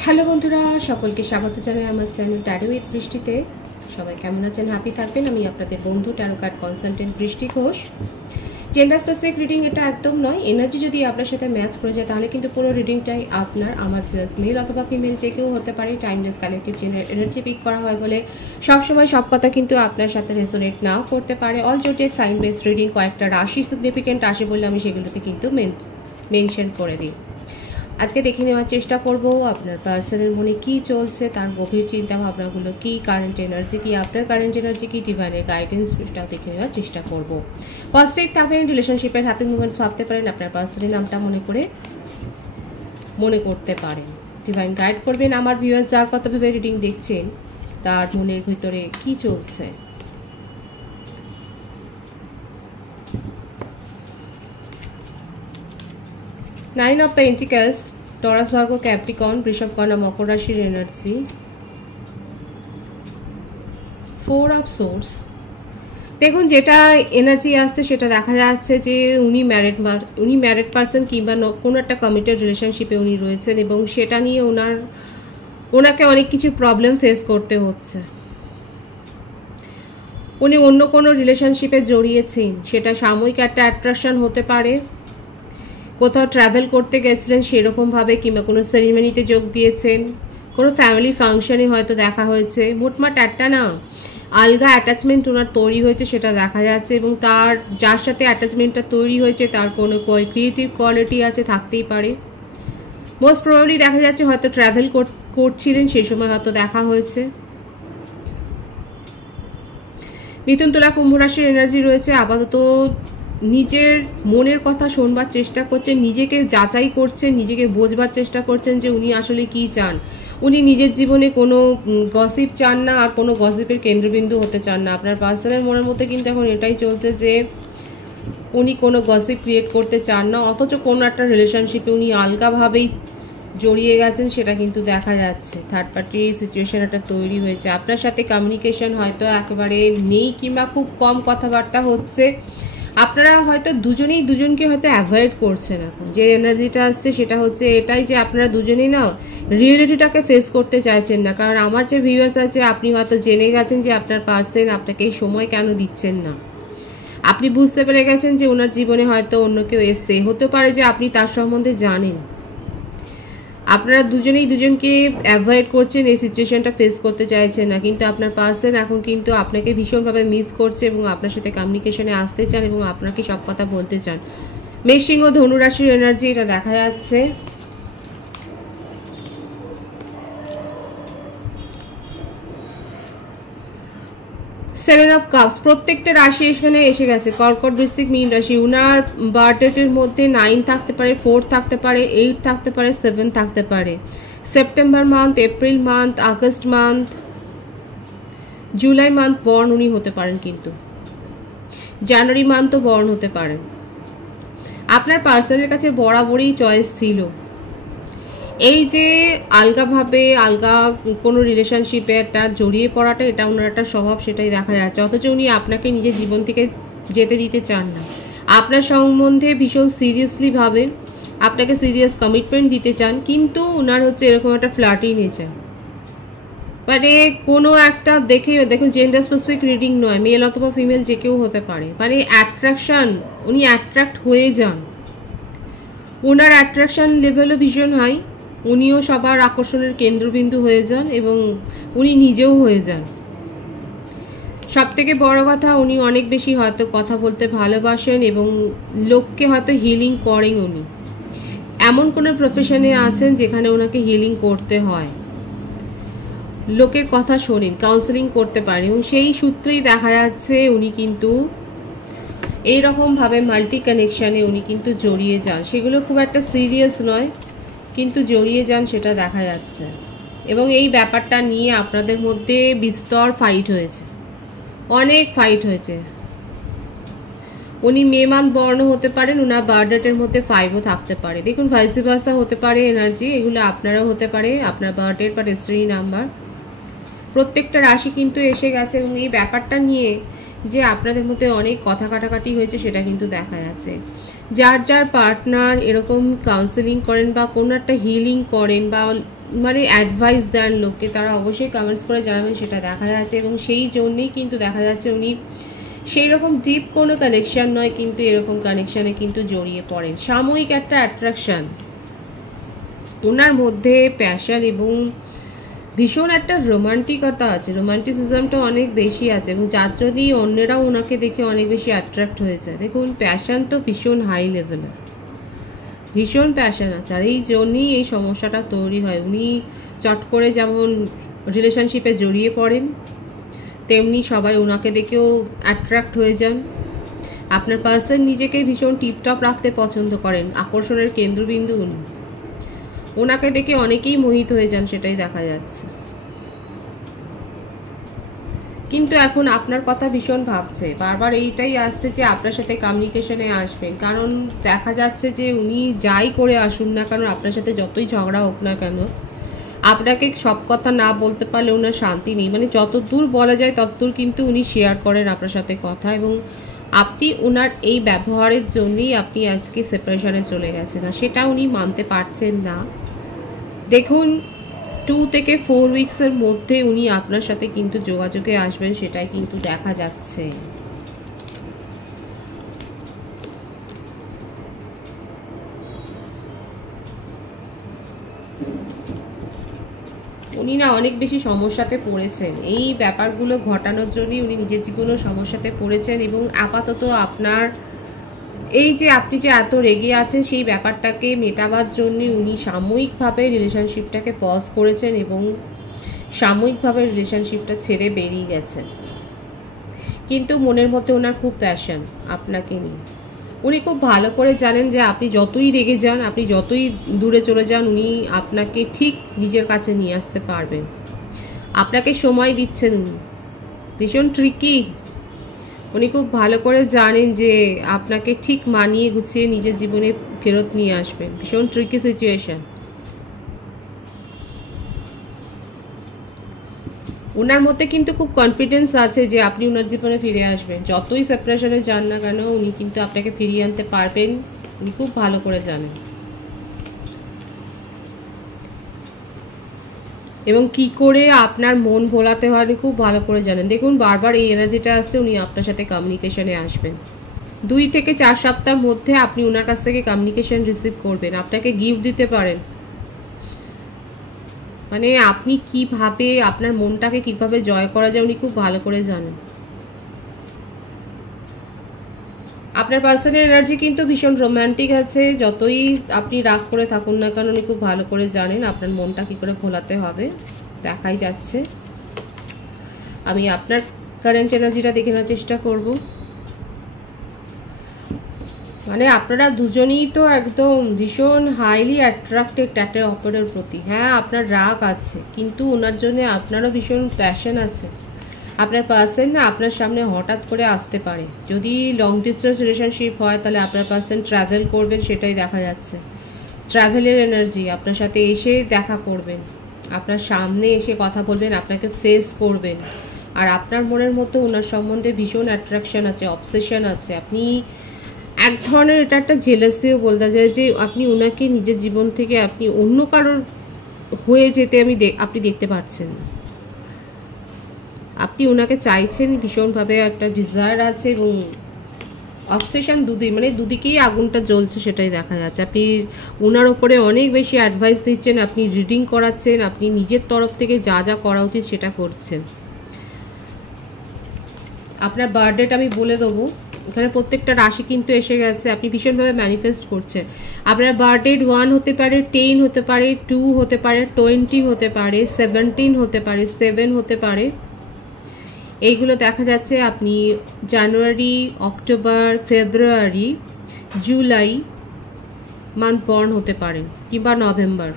Hello বন্ধুরা, সকলকে স্বাগত জানাই আমার চ্যানেল ট্যারো উইথ বৃষ্টিতে। সবাই কেমন আছেন? হ্যাপি থাকবেন। আমি আপনাদের বন্ধু ট্যারো কার্ড কনসালটেন্ট বৃষ্টি ঘোষ। জেন্ডার স্পেসিফিক রিডিং এটা একদম নয়। এনার্জি যদি আপনার সাথে ম্যাচ করে যায় তাহলে কিন্তু পুরো রিডিংটাই আপনার, আমার ভিউয়ার্স মেল অথবা ফিমেল যে কেউ হতে পারে। টাইমলেস কালেক্টিভ এনার্জি পিক করা হয় বলে সবসময় সব কথা কিন্তু আপনার সাথে রেজোনেট নাও করতে পারে। All zodiac sign base reading, কয়েকটা রাশি সিগনিফিকেন্ট রাশি বললে আমি সেগুলোকে কিন্তু মেনশন করে দিই। আজকে দেখে নেওয়ার চেষ্টা করব আপনার পার্সনের মনে কি চলছে, তার গভীর চিন্তা ভাবনাগুলো কি, কারেন্ট এনার্জি কি, আপনার কারেন্ট এনার্জি কি, ডিভাইনের গাইডেন্স, সেটাও দেখে নেওয়ার চেষ্টা করব। পজিটিভ থাকবেন, রিলেশনশিপের হ্যাপি মুভমেন্টস ভাবতে পারেন, আপনার পার্সনের নামটা মনে করতে পারেন। ডিভাইন গাইড করবেন আমার ভিউয়ার্স যার কথা ভেবে রিডিং দেখছেন, তার মনের ভিতরে কি চলছে। Nine of pentacles, Taurus, Virgo, Capricorn, বৃষভ, কন্যা, মকর রাশির এনার্জি। Four of swords. দেখুন, যেটা এনার্জি আসছে সেটা দেখা যাচ্ছে যে উনি ম্যারিড পার্সন কিংবা কোনো একটা কমিটেড রিলেশনশিপে উনি রয়েছেন এবং সেটা নিয়ে ওনাকে অনেক কিছু প্রবলেম ফেস করতে হচ্ছে। উনি অন্য কোনো রিলেশনশিপে জড়িয়েছেন, সেটা সাময়িক একটা অ্যাট্রাকশন হতে পারে, কোথাও ট্রাভেল করতে গেছিলেন সেরকমভাবে, কিংবা কোনো সেরিমনিতে যোগ দিয়েছেন, কোনো ফ্যামিলি ফাংশনে হয়তো দেখা হয়েছে। মোটমাট একটা না আলগা অ্যাটাচমেন্ট ওনার তৈরি হয়েছে সেটা দেখা যাচ্ছে, এবং তার যার সাথে অ্যাটাচমেন্টটা তৈরি হয়েছে তার কোনো ক্রিয়েটিভ কোয়ালিটি আছে, থাকতেই পারে। মোস্ট প্রবাবলি দেখা যাচ্ছে হয়তো ট্রাভেল করছিলেন সেই সময় হয়তো দেখা হয়েছে। মিথুন, তুলা, কুম্ভ রাশির এনার্জি রয়েছে। আপাতত নিজের মনের কথা শোনবার চেষ্টা করছেন, নিজেকে যাচাই করছেন, নিজেকে বোঝবার চেষ্টা করছেন যে উনি আসলে কি চান। উনি নিজের জীবনে কোনো গসিপ চান না, আর কোনো গসিপের কেন্দ্রবিন্দু হতে চান না। আপনার পার্সনের মনের মধ্যে কিন্তু এখন এটাই চলছে যে উনি কোনো গসিপ ক্রিয়েট করতে চান না, অথচ কোনো একটা রিলেশনশিপে উনি আলগাভাবেই জড়িয়ে গেছেন, সেটা কিন্তু দেখা যাচ্ছে। থার্ড পার্টি সিচুয়েশন একটা তৈরি হয়েছে, আপনার সাথে কমিউনিকেশন হয়তো একেবারে নেই কিংবা খুব কম কথাবার্তা হচ্ছে। আপনারা হয়তো দুজনেই দুজনকে হয়তো অ্যাভয়েড করছেন। এখন যে এনার্জিটা আসছে সেটা হচ্ছে এটাই যে আপনারা দুজনেই না রিয়েলিটিটাকে ফেস করতে চাইছেন না। কারণ আমার যে ভিউয়ার্স আছে, আপনি হয়তো জেনে গেছেন যে আপনার পার্সন আপনাকে এই সময় কেন দিচ্ছেন না। আপনি বুঝতে পেরে গেছেন যে ওনার জীবনে হয়তো অন্য কেউ এসছে, হতে পারে যে আপনি তার সম্বন্ধে জানেন। আপনারা দুজনেই দুজনকে অ্যাভয়েড করছেন, এই সিচুয়েশনটা ফেস করতে চাইছেন না, কিন্তু আপনার পার্সন এখন কিন্তু আপনাকে ভীষণভাবে মিস করছে এবং আপনার সাথে কমিউনিকেশনে আসতে চান এবং আপনাকে সব কথা বলতে চান। মেষ, সিংহ, ধনু রাশির এনার্জি এটা দেখা যাচ্ছে। সেভেন অফ কাপস, প্রত্যেকটা রাশি এখানে এসে গেছে। কর্কট, বৃশ্চিক, মীন রাশি। উনার বার্থডেটের মধ্যে 9 থাকতে পারে, 4 থাকতে পারে, 8 থাকতে পারে, 7 থাকতে পারে। September month, April month, August month, July month born উনি হতে পারেন, কিন্তু জানুয়ারি মান্থও বর্ন হতে পারেন। আপনার পার্সনের কাছে বরাবরই চয়েস ছিল এই যে আলগাভাবে কোনো রিলেশনশিপে একটা জড়িয়ে পড়াটা, এটা ওনার একটা স্বভাব, সেটাই দেখা যাচ্ছে। অথচ উনি আপনাকে নিজের জীবন থেকে যেতে দিতে চান না। আপনার সম্বন্ধে ভীষণ সিরিয়াসলি ভাবেন, আপনাকে সিরিয়াস কমিটমেন্ট দিতে চান, কিন্তু ওনার হচ্ছে এরকম একটা ফ্লার্টি নেচার। মানে কোনো একটা দেখুন, জেন্ডার স্পেসিফিক রিডিং নয়, মেল অথবা ফিমেল যে কেউ হতে পারে। মানে অ্যাট্রাকশন, উনি অ্যাট্রাক্ট হয়ে যান, ওনার অ্যাট্রাকশন লেভেলও ভীষণ হাই। উনিও সবার আকর্ষণের কেন্দ্রবিন্দু হয়ে যান এবং উনি নিজেও হয়ে যান। সব থেকে বড় কথা, উনি অনেক বেশি হয়তো কথা বলতে ভালোবাসেন এবং লোককে হয়তো হিলিং করেন। উনি এমন কোনো প্রফেশনে আছেন যেখানে ওনাকে হিলিং করতে হয়, লোকের কথা শোনেন, কাউন্সেলিং করতে পারেন, এবং সেই সূত্রেই দেখা যাচ্ছে উনি কিন্তু এইরকমভাবে মাল্টি কানেকশানে উনি কিন্তু জড়িয়ে যান। সেগুলো খুব একটা সিরিয়াস নয়, কিন্তু জড়িয়ে যান, সেটা দেখা যাচ্ছে। এবং এই ব্যাপারটা নিয়ে আপনাদের মধ্যে বিস্তর ফাইট হয়েছে, অনেক ফাইট হয়েছে। উনি মে মান্থ বর্ণ হতে পারেন, ওনার বার্থডেটের মধ্যে 5ও থাকতে পারে। দেখুন, ভাইস ভার্সা হতে পারে এনার্জি, এগুলো আপনারাও হতে পারে, আপনার বার্থডেট বা ডেস্টিনি নাম্বার। প্রত্যেকটা রাশি কিন্তু এসে গেছে এবং এই ব্যাপারটা নিয়ে যে আপনাদের মধ্যে অনেক কথা কাটাকাটি হয়েছে সেটা কিন্তু দেখা যাচ্ছে। যার যার পার্টনার এরকম কাউন্সেলিং করেন বা কোনো একটা হিলিং করেন বা মানে অ্যাডভাইস দেন লোককে, তারা অবশ্যই কমেন্টস করে জানাবেন, সেটা দেখা যাচ্ছে। এবং সেই জন্যেই কিন্তু দেখা যাচ্ছে উনি সেই রকম ডিপ কোনো কানেকশান নয়, কিন্তু এরকম কানেকশানে কিন্তু জড়িয়ে পড়েন। সাময়িক একটা অ্যাট্রাকশান ওনার মধ্যে, প্যাশন এবং ভীষণ একটা রোমান্টিকতা আছে, রোমান্টিসিজমটা অনেক বেশি আছে, এবং যার জন্যই অন্যরাও ওনাকে দেখে অনেক বেশি অ্যাট্রাক্ট হয়েছে। দেখুন প্যাশন তো ভীষণ হাই লেভেলে, ভীষণ প্যাশন আছে, আর এই জন্যই এই সমস্যাটা তৈরি হয়। উনি চট করে যেমন রিলেশনশিপে জড়িয়ে পড়েন, তেমনি সবাই ওনাকে দেখেও অ্যাট্রাক্ট হয়ে যান। আপনার পার্সন নিজেকে ভীষণ টিপটপ রাখতে পছন্দ করেন, আকর্ষণের কেন্দ্রবিন্দু উনি। ওনাকে দেখে অনেকেই মোহিত হয়ে যান, সেটাই দেখা যাচ্ছে। কিন্তু এখন আপনার কথা ভীষণ ভাবছে, বারবার এইটাই আসছে যে আপনার সাথে কমিউনিকেশনে আসবেন, কারণ দেখা যাচ্ছে যে উনি যাই করে আসুন না কেন, আপনার সাথে যতই ঝগড়া হোক না কেন, আপনাকে সব কথা না বলতে পারলে ওনার শান্তি নেই। মানে যতদূর বলা যায় ততদূর কিন্তু উনি শেয়ার করেন আপনার সাথে কথা, এবং আপনি ওনার এই ব্যবহারের জন্যই আপনি আজকে সেপারেশনে চলে গেছেন, আর সেটা উনি মানতে পারছেন না। দেখুন 2 থেকে 4 উইকসের মধ্যে উনি আপনার সাথে কিন্তু যোগাযোগে আসবেন, সেটাই কিন্তু দেখা যাচ্ছে। উনি না অনেক বেশি সমস্যাতে পড়েছেন, এই ব্যাপারগুলো ঘটানোর জন্যই উনি নিজের জীবনেও সমস্যাতে পড়েছেন। এবং আপাতত আপনার এই যে আপনি যে এত রেগে আছেন, সেই ব্যাপারটাকে মেটাবার জন্য উনি সাময়িকভাবে রিলেশনশিপটাকে পজ করেছেন এবং সাময়িকভাবে রিলেশনশিপটা ছেড়ে বেরিয়ে গেছেন। কিন্তু মনের মধ্যে ওনার খুব প্যাশন আপনাকে নিয়ে। উনি খুব ভালো করে জানেন যে আপনি যতই রেগে যান, আপনি যতই দূরে চলে যান, উনি আপনাকে ঠিক নিজের কাছে নিয়ে আসতে পারবেন। আপনাকে সময় দিচ্ছেন উনি, ভীষণ ট্রিকি। উনি খুব ভালো করে জানেন যে আপনাকে ঠিক মানিয়ে গুছিয়ে নিজের জীবনে ফেরত নিয়ে আসবেন। ভীষণ ট্রিকি সিচুয়েশন। ওনার মধ্যে কিন্তু খুব কনফিডেন্স আছে যে আপনি ওনার জীবনে ফিরে আসবেন, যতই সেপারেশনে যান না কেন উনি কিন্তু আপনাকে ফিরিয়ে আনতে পারবেন, উনি খুব ভালো করে জানেন। এবং কি করে আপনার মন ভোলাতে হয় উনি খুব ভালো করে জানেন। দেখুন বারবার এই এনার্জিটা আসছে, উনি আপনার সাথে কমিউনিকেশনে আসবেন। 2 থেকে 4 সপ্তাহের মধ্যে আপনি ওনার কাছ থেকে কমিউনিকেশন রিসিভ করবেন, আপনাকে গিফট দিতে পারেন। মানে আপনি কিভাবে আপনার মনটাকে কিভাবে জয় করা যায় উনি খুব ভালো করে জানেন। আপনার পার্সনের এনার্জি কিন্তু ভীষণ রোম্যান্টিক আছে, যতই আপনি রাগ করে থাকুন না কেন উনি খুব ভালো করে জানেন আপনার মনটা কি করে ভোলাতে হবে, দেখাই যাচ্ছে। আমি আপনার কারেন্ট এনার্জিটা দেখে নেওয়ার চেষ্টা করব। মানে আপনারা দুজনেই তো একদম ভীষণ হাইলি অ্যাট্রাক্টেড একে অপরের প্রতি। হ্যাঁ আপনার রাগ আছে, কিন্তু ওনার জন্য আপনারও ভীষণ প্যাশন আছে। আপনার পার্সন না আপনার সামনে হঠাৎ করে আসতে পারে, যদি লং ডিস্টেন্স রিলেশনশিপ হয় তাহলে আপনার পার্সন ট্রাভেল করবেন, সেটাই দেখা যাচ্ছে। ট্রাভেলের এনার্জি, আপনার সাথে এসে দেখা করবেন, আপনার সামনে এসে কথা বলবেন, আপনাকে ফেস করবেন। আর আপনার মনের মধ্যে ওনার সম্বন্ধে ভীষণ অ্যাট্রাকশন আছে, অবসেশন আছে। আপনি এক ধরনের এটা একটা জেলাসিও বলতে যায় যে আপনি ওনাকে নিজের জীবন থেকে আপনি অন্য কারোর হয়ে যেতে আপনি দেখতে পাচ্ছেন না। আপনি ওনাকে চাইছেন ভীষণভাবে, একটা ডিজায়ার আছে এবং অবসেশন মানে দুদিকেই আগুনটা জ্বলছে, সেটাই দেখা যাচ্ছে। আপনি ওনার ওপরে অনেক বেশি অ্যাডভাইস দিচ্ছেন, আপনি রিডিং করাচ্ছেন, আপনি নিজের তরফ থেকে যা যা করা উচিত সেটা করছেন। আপনার বার্থডেটা আমি বলে দেবো, এখানে প্রত্যেকটা রাশি কিন্তু এসে গেছে। আপনি ভীষণভাবে ম্যানিফেস্ট করছেন। আপনার বার্থডে 1 হতে পারে, 10 হতে পারে, 2 হতে পারে, 20 হতে পারে, 17 হতে পারে, 7 হতে পারে। এইগুলো দেখা যাচ্ছে আপনি জানুয়ারি, অক্টোবর, ফেব্রুয়ারি, জুলাই মান্থ বর্ন হতে পারেন, কিংবা নভেম্বর,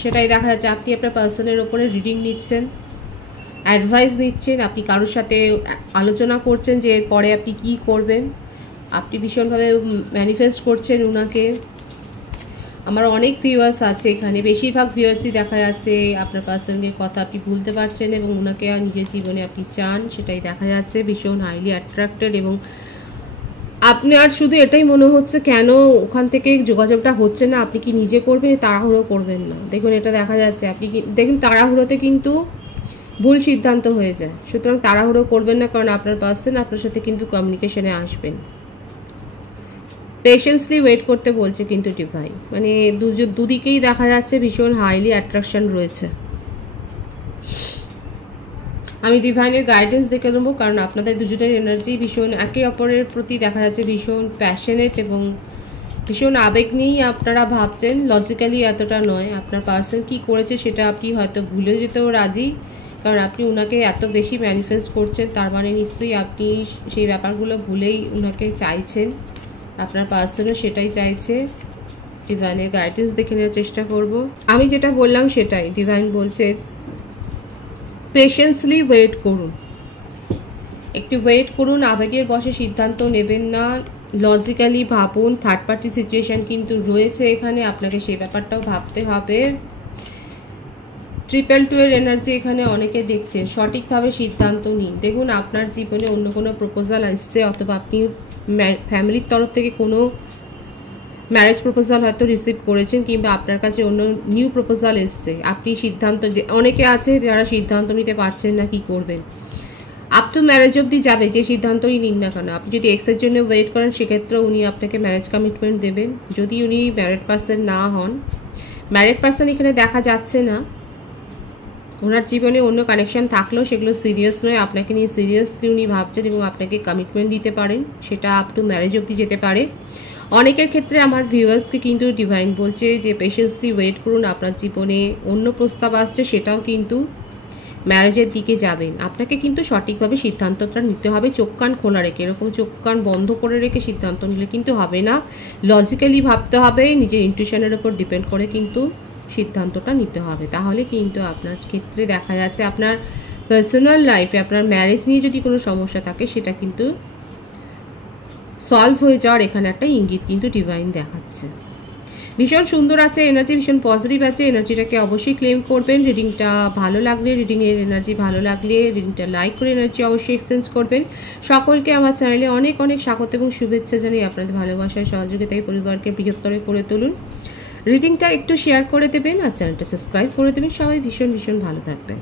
সেটাই দেখা যাচ্ছে। আপনি আপনার পার্সনের ওপরে রিডিং নিচ্ছেন, অ্যাডভাইস দিচ্ছেন, আপনি কারোর সাথে আলোচনা করছেন যে এরপরে আপনি কি করবেন। আপনি ভীষণভাবে ম্যানিফেস্ট করছেন ওনাকে। আমার অনেক ভিউয়ার্স আছে এখানে, বেশিরভাগ ভিউয়ার্সই দেখা যাচ্ছে আপনার পার্সনের কথা আপনি ভুলতে পারছেন এবং ওনাকে নিজের জীবনে আপনি চান, সেটাই দেখা যাচ্ছে। ভীষণ হাইলি অ্যাট্রাক্টেড এবং আপনার শুধু এটাই মনে হচ্ছে কেন ওখান থেকে যোগাযোগটা হচ্ছে না, আপনি কি নিজে করবেন, তাড়াহুড়ো করবেন না। দেখুন এটা দেখা যাচ্ছে, আপনি দেখুন তাড়াহুড়োতে কিন্তু ভুল সিদ্ধান্ত হয়ে যায়, সুতরাং তাড়াহুড়ো করবেন না, কারণ আপনার পার্সন আপনার সাথে কিন্তু কমিউনিকেশনে আসবেন। পেশেন্সলি ওয়েট করতে বলছে কিন্তু ডিভাইন, মানে দুদিকেই দেখা যাচ্ছে ভীষণ হাইলি অ্যাট্রাকশন রয়েছে। আমি ডিভাইনের গাইডেন্স দেখে নেবো, কারণ আপনাদের দুজনের এনার্জি ভীষণ একে অপরের প্রতি দেখা যাচ্ছে ভীষণ প্যাশনেট এবং ভীষণ আবেগ নিয়েই আপনারা ভাবছেন, লজিক্যালি এতটা নয়। আপনার পার্সন কি করেছে সেটা আপনি হয়তো ভুলে যেতেও রাজি, কারণ আপনি উনাকে এত বেশি ম্যানিফেস্ট করছেন, তার মানে নিশ্চয়ই আপনি সেই ব্যাপারগুলো ভুলেই উনাকে চাইছেন, আপনার পার্সনও সেটাই চাইছে। ডিভাইনের গাইডেন্স দেখে নেওয়ার চেষ্টা করব। আমি যেটা বললাম সেটাই, ডিভাইন বলছে পেশেন্সলি ওয়েট করুন, একটু ওয়েট করুন, আবেগের বশে সিদ্ধান্ত নেবেন না, লজিক্যালি ভাবুন। থার্ড পার্টি সিচুয়েশন কিন্তু রয়েছে এখানে, আপনাকে সেই ব্যাপারটাও ভাবতে হবে। 222 এর এনার্জি এখানে অনেকে দেখছে, সঠিকভাবে সিদ্ধান্ত নিন। দেখুন আপনার জীবনে অন্য কোনো প্রপোজাল আসছে, অথবা আপনি ফ্যামিলির তরফ থেকে কোনো ম্যারেজ প্রপোজাল হয়তো রিসিভ করেছেন, কিংবা আপনার কাছে অন্য নিউ প্রপোজাল এসছে। আপনি সিদ্ধান্ত, অনেকে আছে যারা সিদ্ধান্ত নিতে পারছেন না কি করবেন। আপ টু ম্যারেজ অবধি যাবে, যে সিদ্ধান্তই নিন না কেন। আপনি যদি এক্সের জন্য ওয়েট করেন, সেক্ষেত্রে উনি আপনাকে ম্যারেজ কমিটমেন্ট দেবেন, যদি উনি ম্যারিড পার্সন না হন। ম্যারিড পার্সন এখানে দেখা যাচ্ছে না, ওনার জীবনে অন্য কানেকশন থাকলেও সেগুলো সিরিয়াস নয়, আপনাকে নিয়ে সিরিয়াসলি উনি ভাবছেন এবং আপনাকে কমিটমেন্ট দিতে পারেন, সেটা আপ টু ম্যারেজ অবধি যেতে পারে। অনেকের ক্ষেত্রে আমার ভিউয়ার্সকে কিন্তু ডিভাইন বলছে যে পেশেন্সলি ওয়েট করুন, আপনার জীবনে অন্য প্রস্তাব আসছে, সেটাও কিন্তু ম্যারেজের দিকে যাবেন। আপনাকে কিন্তু সঠিকভাবে সিদ্ধান্তটা নিতে হবে, চোখ কান খোলা রেখে। এরকম চোখ কান বন্ধ করে রেখে সিদ্ধান্ত নিলে কিন্তু হবে না, লজিক্যালি ভাবতে হবে, নিজের ইনটিউশনের উপর ডিপেন্ড করে কিন্তু সিদ্ধান্তটা নিতে হবে। তাহলে কিন্তু আপনার ক্ষেত্রে দেখা যাচ্ছে আপনার পার্সোনাল লাইফে আপনার ম্যারেজ নিয়ে যদি কোনো সমস্যা থাকে, সেটা কিন্তু সলভ হয়ে যাওয়ার এখানে একটা ইঙ্গিত কিন্তু ডিভাইন দেখাচ্ছে। ভীষণ সুন্দর আছে এনার্জি, ভীষণ পজিটিভ আছে এনার্জিটাকে অবশ্যই ক্লেম করবেন। রিডিংটা ভালো লাগলে, রিডিংয়ের এনার্জি ভালো লাগলে রিডিংটা লাইক করে এনার্জি অবশ্যই এক্সচেঞ্জ করবেন। সকলকে আমার চ্যানেলে অনেক অনেক স্বাগত এবং শুভেচ্ছা জানিয়ে আপনাদের ভালোবাসায় সহযোগিতায় পরিবারকে বৃহত্তর করে তুলুন। রিডিংটা একটু শেয়ার করে দেবেন আর চ্যানেলটা সাবস্ক্রাইব করে দেবেন। সবাই ভীষণ ভীষণ ভালো থাকবেন।